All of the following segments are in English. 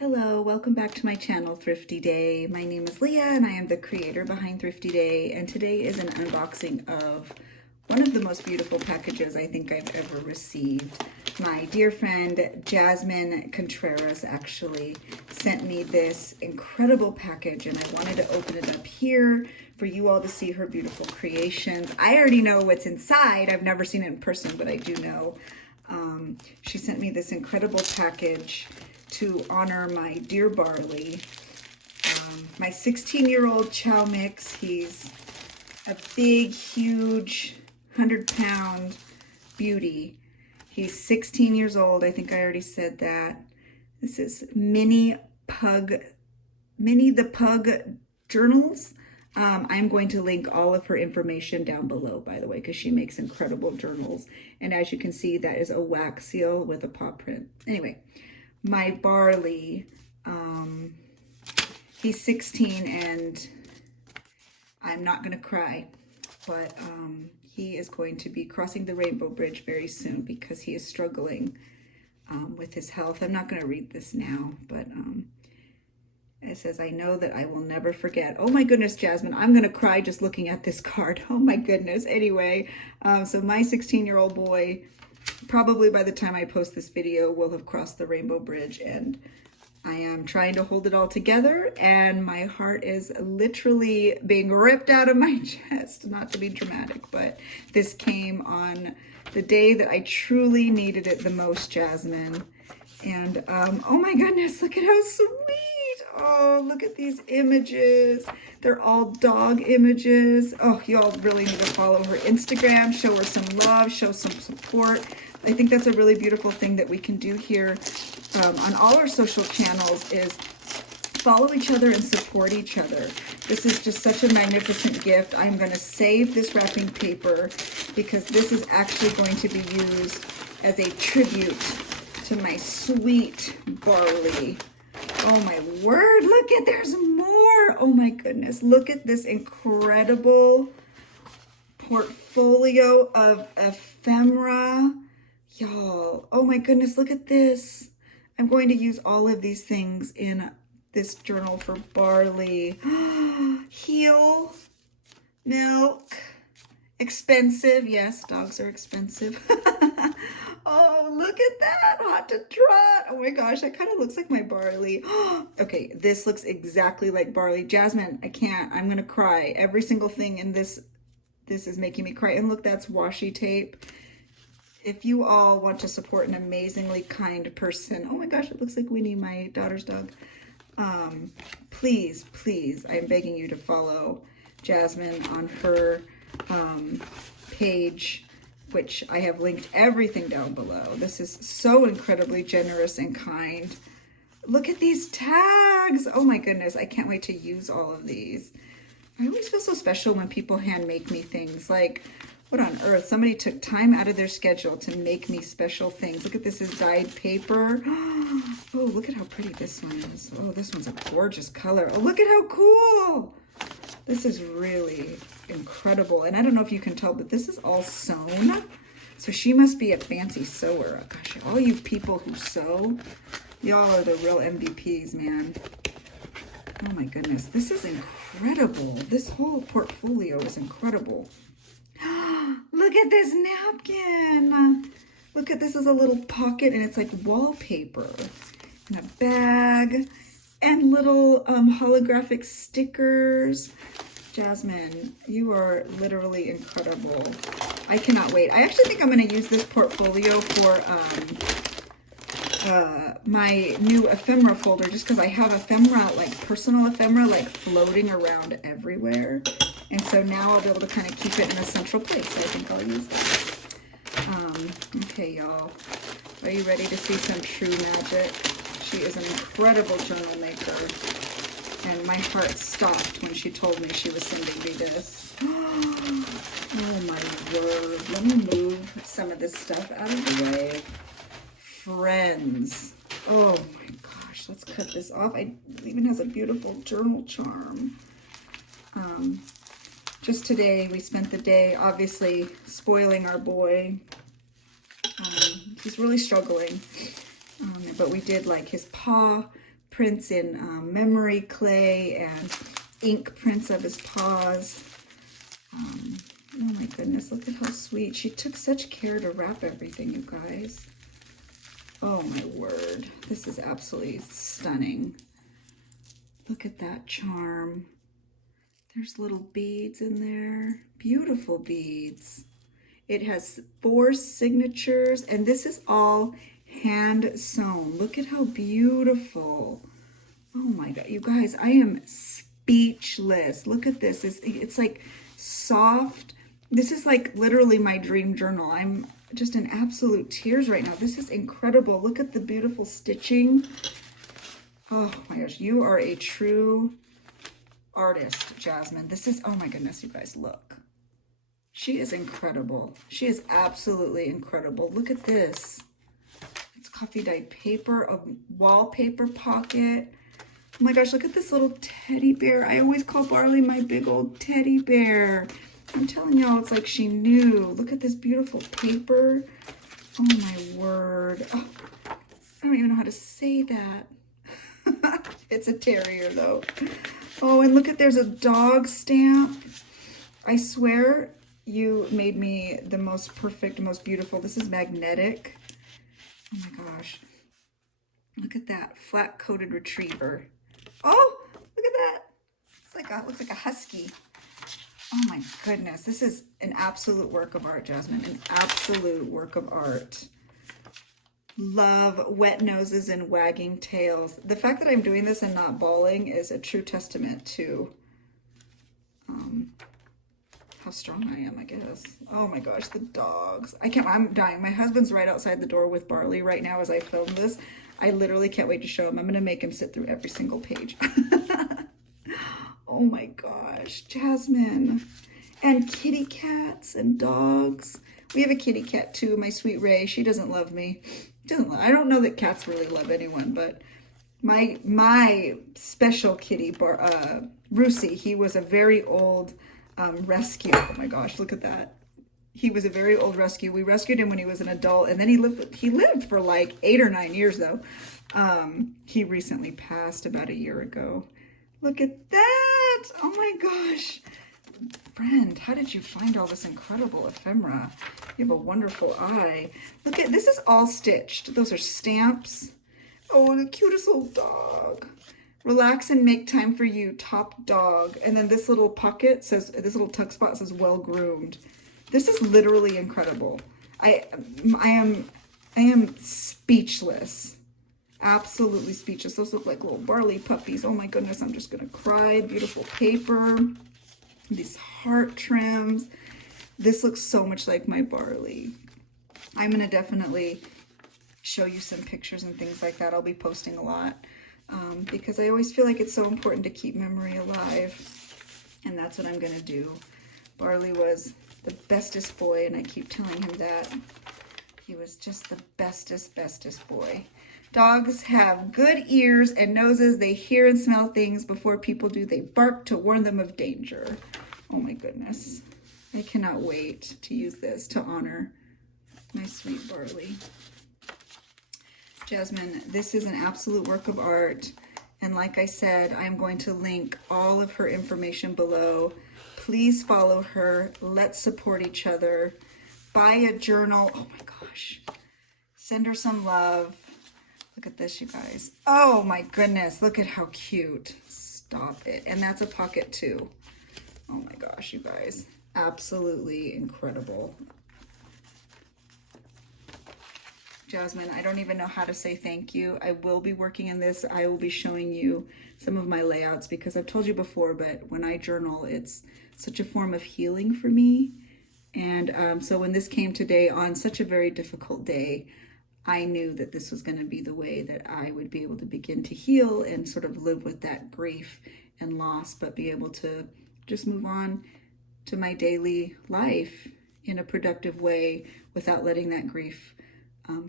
Hello, welcome back to my channel, Thrifty Day. My name is Leah and I am the creator behind Thrifty Day, and today is an unboxing of one of the most beautiful packages I think I've ever received. My dear friend Jazmin Contreras actually sent me this incredible package, and I wanted to open it up here for you all to see her beautiful creations. I already know what's inside. I've never seen it in person, but I do know. She sent me this incredible package to honor my dear Barley, my 16-year-old chow mix. He's a big, huge, 100-pound beauty. He's 16 years old. I think I already said that. This is Minnie the Pug Journals. I'm going to link all of her information down below, by the way, because she makes incredible journals. And as you can see, that is a wax seal with a paw print. Anyway, my Barley, he's 16 and I'm not going to cry, but he is going to be crossing the Rainbow Bridge very soon because he is struggling with his health. I'm not going to read this now, but it says, I know that I will never forget. Oh my goodness, Jazmin, I'm going to cry just looking at this card. Oh my goodness. Anyway, so my 16-year-old boy, probably by the time I post this video, will have crossed the Rainbow Bridge, and I am trying to hold it all together, and my heart is literally being ripped out of my chest, not to be dramatic, but this came on the day that I truly needed it the most, Jazmin. And oh my goodness, look at how sweet. Oh, look at these images. They're all dog images. Oh, you all really need to follow her Instagram, show her some love, show some support. I think that's a really beautiful thing that we can do here on all our social channels, is follow each other and support each other. This is just such a magnificent gift. I'm going to save this wrapping paper because this is actually going to be used as a tribute to my sweet Barley. Oh my word, look at, there's more. Oh my goodness, look at this incredible portfolio of ephemera. Y'all, oh my goodness, look at this. I'm going to use all of these things in this journal for Barley. Heel, milk, expensive. Yes, dogs are expensive. Oh, look at that, hot to trot. Oh my gosh, that kind of looks like my Barley. Okay, this looks exactly like Barley. Jazmin, I can't, I'm gonna cry. Every single thing in this is making me cry. And look, that's washi tape. If you all want to support an amazingly kind person, oh my gosh, it looks like Winnie, my daughter's dog. Please, please, I'm begging you to follow Jazmin on her page, which I have linked everything down below. This is so incredibly generous and kind. Look at these tags. Oh my goodness, I can't wait to use all of these. I always feel so special when people hand make me things. Like, what on earth? Somebody took time out of their schedule to make me special things. Look at this, is dyed paper. Oh, look at how pretty this one is. Oh, this one's a gorgeous color. Oh, look at how cool. This is really incredible. And I don't know if you can tell, but this is all sewn. So she must be a fancy sewer. Gosh, all you people who sew, y'all are the real MVPs, man. Oh my goodness, this is incredible. This whole portfolio is incredible. Look at this napkin. Look at this, is a little pocket, and it's like wallpaper, and a bag, and little holographic stickers. Jazmin, you are literally incredible. I cannot wait. I actually think I'm going to use this portfolio for my new ephemera folder, just because I have ephemera, like personal ephemera, like floating around everywhere. And so now I'll be able to kind of keep it in a central place. So I think I'll use that. Okay, y'all. Are you ready to see some true magic? She is an incredible journal maker. And my heart stopped when she told me she was sending me this. Oh my word. Let me move some of this stuff out of the way. Friends. Oh my gosh. Let's cut this off. It even has a beautiful journal charm. Just today, we spent the day obviously spoiling our boy. He's really struggling. But we did like his paw prints in memory clay and ink prints of his paws. Oh my goodness, look at how sweet. She took such care to wrap everything, you guys. Oh my word, this is absolutely stunning. Look at that charm. There's little beads in there, beautiful beads. It has 4 signatures, and this is all hand sewn. Look at how beautiful. Oh my God, you guys, I am speechless. Look at this. It's like soft. This is like literally my dream journal. I'm just in absolute tears right now. This is incredible. Look at the beautiful stitching. Oh my gosh, you are a true artist, Jazmin. This is, oh my goodness, you guys, look. She is incredible. She is absolutely incredible. Look at this. It's coffee dyed paper, a wallpaper pocket. Oh my gosh, look at this little teddy bear. I always call Barley my big old teddy bear. I'm telling y'all, it's like she knew. Look at this beautiful paper. Oh my word. Oh, I don't even know how to say that. It's a terrier though. Oh, and look at, there's a dog stamp. I swear you made me the most perfect, most beautiful. This is magnetic. Oh my gosh. Look at that flat coated retriever. Oh, look at that. It's like a, looks like a husky. Oh my goodness, this is an absolute work of art, Jazmin, an absolute work of art. Love wet noses and wagging tails. The fact that I'm doing this and not bawling is a true testament to how strong I am, I guess. Oh my gosh, the dogs. I'm dying. My husband's right outside the door with Barley right now as I film this. I literally can't wait to show him. I'm gonna make him sit through every single page. Oh my gosh, Jazmin. And kitty cats and dogs. We have a kitty cat too, my sweet Ray. She doesn't love me. I don't know that cats really love anyone, but my special kitty, Rusey, he was a very old rescue. Oh my gosh, look at that. He was a very old rescue. We rescued him when he was an adult, and then he lived for like 8 or 9 years though. He recently passed about a year ago. Look at that. Oh my gosh. Friend, how did you find all this incredible ephemera? You have a wonderful eye. Look at, this is all stitched. Those are stamps. Oh, the cutest little dog. Relax and make time for you, top dog. And then this little pocket says, this little tuck spot says well groomed. This is literally incredible. I am speechless. Absolutely speechless. Those look like little Barley puppies. Oh my goodness, I'm just gonna cry. Beautiful paper. These heart trims. This looks so much like my Barley. I'm gonna definitely show you some pictures and things like that. I'll be posting a lot because I always feel like it's so important to keep memory alive, and that's what I'm gonna do. Barley was the bestest boy, and I keep telling him that. He was just the bestest boy. Dogs have good ears and noses. They hear and smell things before people do. They bark to warn them of danger. Oh my goodness. I cannot wait to use this to honor my sweet Barley. Jazmin, this is an absolute work of art. And like I said, I'm going to link all of her information below. Please follow her. Let's support each other. Buy a journal. Oh my gosh. Send her some love. Look at this, you guys. Oh my goodness. Look at how cute. Stop it. And that's a pocket too. Oh my gosh, you guys. Absolutely incredible. Jazmin, I don't even know how to say thank you. I will be working in this. I will be showing you some of my layouts because I've told you before, but when I journal, it's such a form of healing for me. And so when this came today on such a very difficult day, I knew that this was going to be the way that I would be able to begin to heal and sort of live with that grief and loss, but be able to just move on to my daily life in a productive way without letting that grief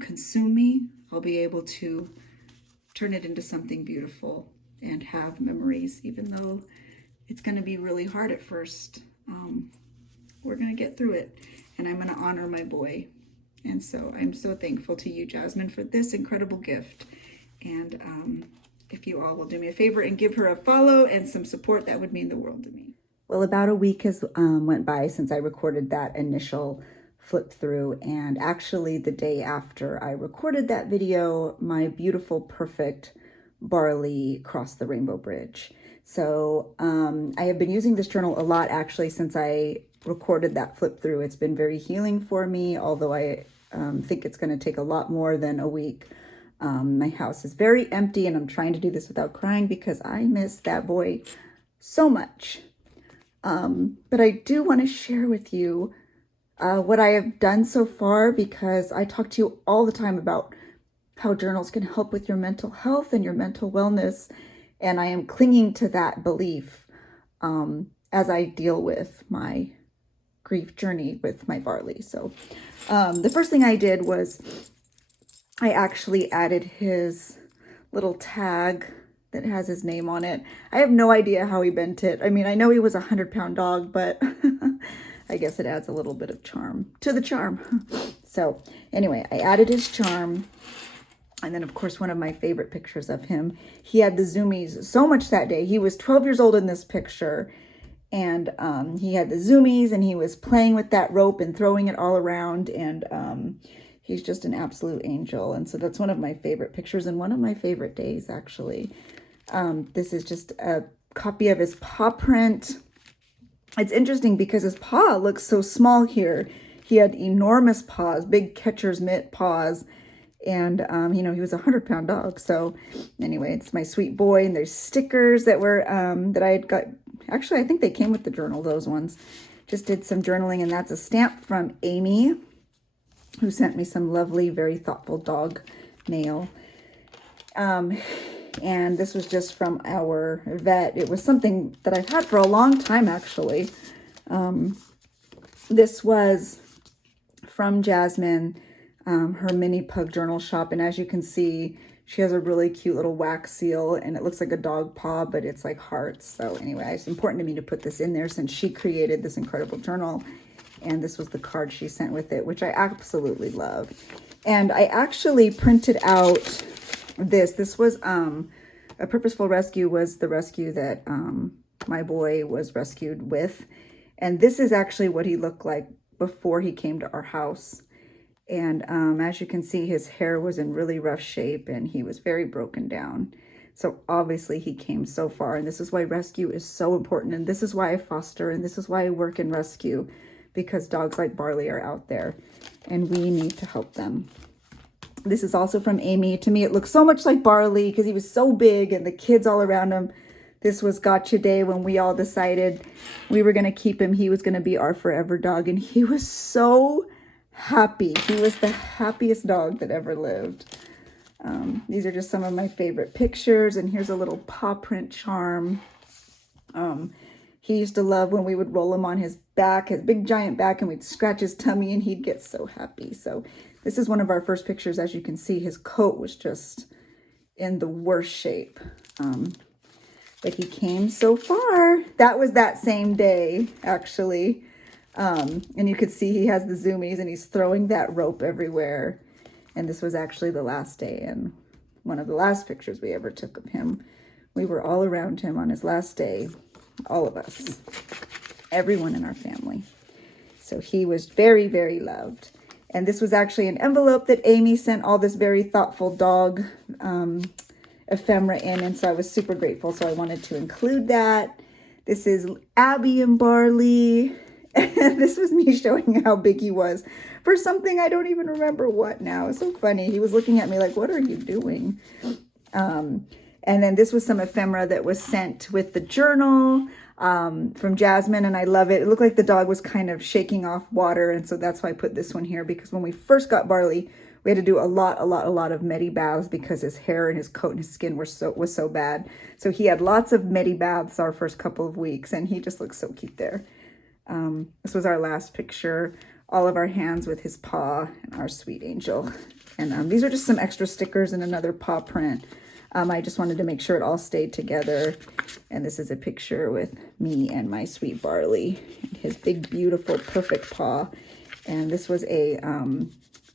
consume me. I'll be able to turn it into something beautiful and have memories, even though it's going to be really hard at first. We're going to get through it, and I'm going to honor my boy. And so I'm so thankful to you, Jazmin, for this incredible gift. And if you you all will do me a favor and give her a follow and some support. That would mean the world to me. Well, about a week has went by since I recorded that initial flip through, and actually the day after I recorded that video, my beautiful, perfect Barley crossed the rainbow bridge. So I have been using this journal a lot actually since I recorded that flip through. It's been very healing for me, although I think it's going to take a lot more than a week. My house is very empty, and I'm trying to do this without crying because I miss that boy so much. But I do want to share with you what I have done so far, because I talk to you all the time about how journals can help with your mental health and your mental wellness. And I am clinging to that belief as I deal with my grief journey with my Barley. So the first thing I did was I actually added his little tag that has his name on it. I have no idea how he bent it. I mean, I know he was a 100-pound dog, but I guess it adds a little bit of charm to the charm. So anyway, I added his charm. And then, of course, one of my favorite pictures of him, he had the zoomies so much that day. He was 12 years old in this picture, and he had the zoomies, and he was playing with that rope and throwing it all around, and he's just an absolute angel. And so that's one of my favorite pictures and one of my favorite days, actually. This is just a copy of his paw print. It's interesting because his paw looks so small here. He had enormous paws, big catcher's mitt paws. And, you know, he was a 100-pound dog. So anyway, it's my sweet boy. And there's stickers that were, that I had got. Actually, I think they came with the journal, those ones. Just did some journaling. And that's a stamp from Amy, who sent me some lovely, very thoughtful dog mail. And this was just from our vet. It was something that I've had for a long time, actually. This was from Jazmin, her mini pug journal shop. And as you can see, she has a really cute little wax seal, and it looks like a dog paw, but it's like hearts. So anyway, it's important to me to put this in there since she created this incredible journal. And this was the card she sent with it, which I absolutely love. And I actually printed out this. This was a Purposeful Rescue was the rescue that my boy was rescued with. And this is actually what he looked like before he came to our house. And as you can see, his hair was in really rough shape and he was very broken down. So obviously he came so far, and this is why rescue is so important. And this is why I foster, and this is why I work in rescue, because dogs like Barley are out there and we need to help them. This is also from Amy. To me, it looks so much like Barley because he was so big and the kids all around him. This was Gotcha Day when we all decided we were going to keep him. He was going to be our forever dog, and he was so happy. He was the happiest dog that ever lived. These are just some of my favorite pictures, and here's a little paw print charm. He used to love when we would roll him on his back, his big giant back, and we'd scratch his tummy and he'd get so happy. So this is one of our first pictures. As you can see, his coat was just in the worst shape. But he came so far. That was that same day, actually. And you could see he has the zoomies and he's throwing that rope everywhere. And this was actually the last day, and one of the last pictures we ever took of him. We were all around him on his last day, all of us, everyone in our family. So he was very, very loved. And this was actually an envelope that Amy sent all this very thoughtful dog ephemera in, and so I was super grateful. So I wanted to include that. This is Abby and Barley. And this was me showing how big he was for something I don't even remember what now. It's so funny. He was looking at me like, what are you doing? And then this was some ephemera that was sent with the journal from Jazmin, and I love it. It looked like the dog was kind of shaking off water, and so that's why I put this one here, because when we first got Barley, we had to do a lot of medi baths because his hair and his coat and his skin was so bad. So he had lots of medi baths our first couple of weeks, and he just looks so cute there. This was our last picture, all of our hands with his paw and our sweet angel. And these are just some extra stickers and another paw print. I just wanted to make sure it all stayed together. And this is a picture with me and my sweet Barley, his big, beautiful, perfect paw. And this was a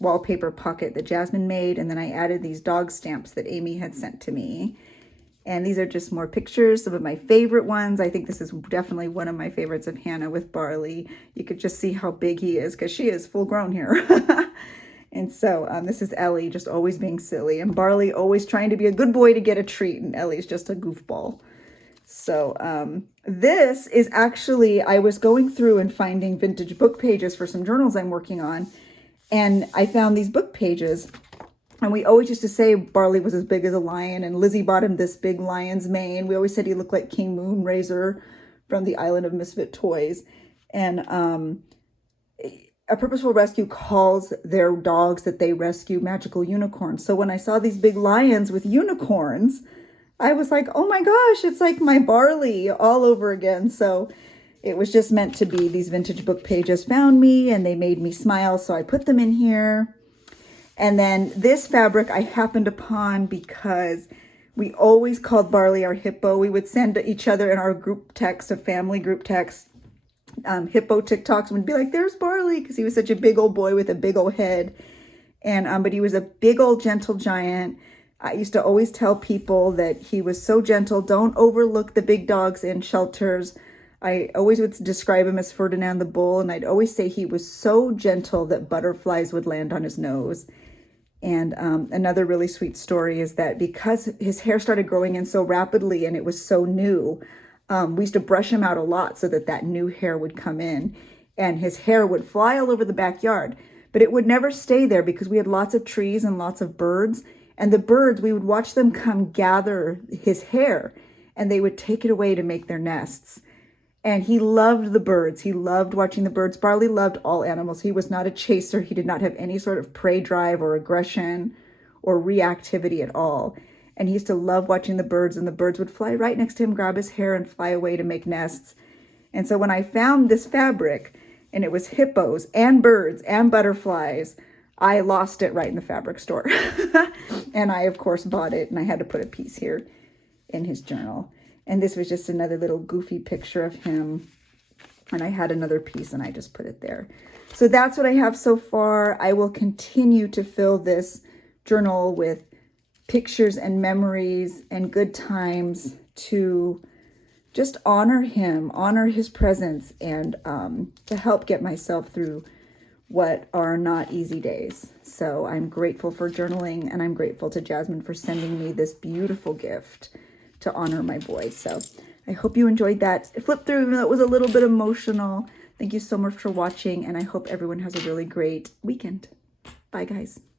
wallpaper pocket that Jazmin made. And then I added these dog stamps that Amy had sent to me. And these are just more pictures, some of my favorite ones. I think this is definitely one of my favorites of Hannah with Barley. You could just see how big he is because she is full grown here. And so this is Ellie just always being silly, and Barley always trying to be a good boy to get a treat, and Ellie's just a goofball. So this is actually, I was going through and finding vintage book pages for some journals I'm working on, and I found these book pages. And we always used to say Barley was as big as a lion, and Lizzie bought him this big lion's mane. We always said he looked like King Moonrazor from the Island of Misfit Toys. And A Purposeful Rescue calls their dogs that they rescue magical unicorns. So when I saw these big lions with unicorns, I was like, oh my gosh, it's like my Barley all over again. So it was just meant to be. These vintage book pages found me and they made me smile. So I put them in here. And then this fabric I happened upon because we always called Barley our hippo. We would send each other in our group text, a family group text, hippo TikToks, and we'd be like, there's Barley, because he was such a big old boy with a big old head. And but he was a big old gentle giant. I used to always tell people that he was so gentle. Don't overlook the big dogs in shelters. I always would describe him as Ferdinand the Bull, and I'd always say he was so gentle that butterflies would land on his nose. And another really sweet story is that because his hair started growing in so rapidly and it was so new, we used to brush him out a lot so that that new hair would come in, and his hair would fly all over the backyard, but it would never stay there because we had lots of trees and lots of birds, and the birds, we would watch them come gather his hair and they would take it away to make their nests. And he loved the birds. He loved watching the birds. Barley loved all animals. He was not a chaser. He did not have any sort of prey drive or aggression or reactivity at all. And he used to love watching the birds, and the birds would fly right next to him, grab his hair, and fly away to make nests. And so when I found this fabric, and it was hippos and birds and butterflies, I lost it right in the fabric store. And I, of course, bought it, and I had to put a piece here in his journal. And this was just another little goofy picture of him. And I had another piece and I just put it there. So that's what I have so far. I will continue to fill this journal with pictures and memories and good times to just honor him, honor his presence, and to help get myself through what are not easy days. So I'm grateful for journaling, and I'm grateful to Jazmin for sending me this beautiful gift to honor my boy. So I hope you enjoyed that flip through, even though it was a little bit emotional. Thank you so much for watching, and I hope everyone has a really great weekend. Bye, guys.